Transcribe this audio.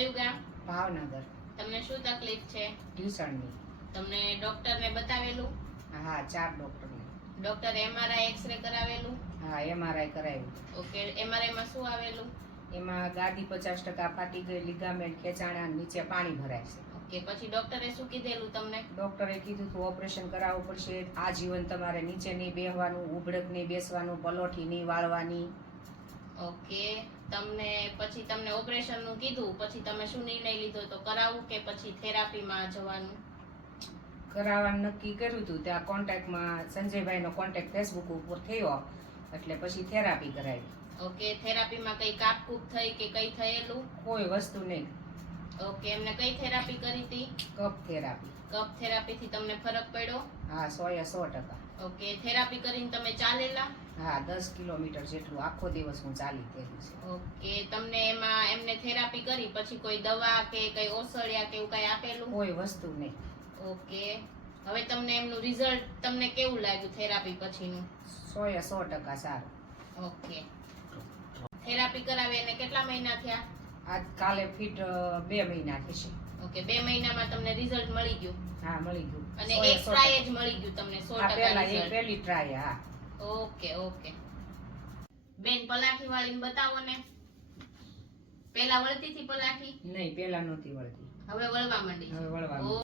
કયું ગામ? ભાવનગર. તમને શું તકલીફ છે? ઢીસણની. તમને ડોક્ટરને બતાવેલું? હા, 4 ડોક્ટરને. ડોક્ટરે એમઆરઆઈ એક્સરે કરાવેલું? હા, એમઆરઆઈ કરાવ્યું. ઓકે, એમઆરઆઈ માં શું આવેલું? એમાં ગાદી 50% ફાટી ગઈ, લિગામેન્ટ ખેંચાણા, નીચે પાણી ભરાય છે. ઓકે, પછી ડોક્ટરે શું કીધેલું તમને? ડોક્ટરે કીધું તું ઓપરેશન કરાવવું પડશે, આજીવન તમારે નીચે નહીં બેસવાનું, ઉભડક નહીં બેસવાનું, પલોઠી નહીં વાળવાની. ઓકે, તમને ઓપરેશન નું કીધું, પછી તમે શું નિર્ણય લીધો? તો કરાવવું કે પછી થેરાપીમાં જવાનું? કરાવવાનું નક્કી કર્યું હતું. ત્યાં કોન્ટેક્ટમાં સંજયભાઈનો કોન્ટેક્ટ ફેસબુક ઉપર થયો, એટલે પછી થેરાપી કરાવી. ઓકે, થેરાપીમાં કઈ કાપકૂપ થઈ કે કઈ થયેલું? કોઈ વસ્તુ નહીં. ઓકે, એમને કઈ થેરાપી કરી હતી? Cup therapy. કપ થેરાપી થી તમને ફરક પડ્યો? હા, 100%. ઓકે, થેરાપી કરીને તમે ચાલેલા? હા, 10 કિલોમીટર જેટલું આખો દિવસ હું ચાલી ગયેલી છે. ઓકે, તમને એમને થેરાપી કરી પછી કોઈ દવા કે કઈ ઓસળિયા કે એવું કઈ આપેલું? કોઈ વસ્તુ નહીં. ઓકે, હવે તમને એમનું રિઝલ્ટ તમને કેવું લાગ્યું થેરાપી પછીનું? 100% સારું. ઓકે, થેરાપી કરાવી એને કેટલા મહિના થયા? આજ કાલે ફિટ 2 મહિના થશે. ઓકે, 2 મહિનામાં તમને રિઝલ્ટ મળી ગયું? હા, મળી ગયું. અને એક ટ્રાય જ મળી ગયું તમને 100% રિઝલ્ટ? પહેલી ટ્રાય. હા. ઓકે ઓકે, બેન પલાઠી વાળીને બતાવો ને. પેલા વળતી હતી પલાઠી? નહીં, પેલા નહોતી વળતી. હવે વળવા માંડી? હવે વળવા માંડી.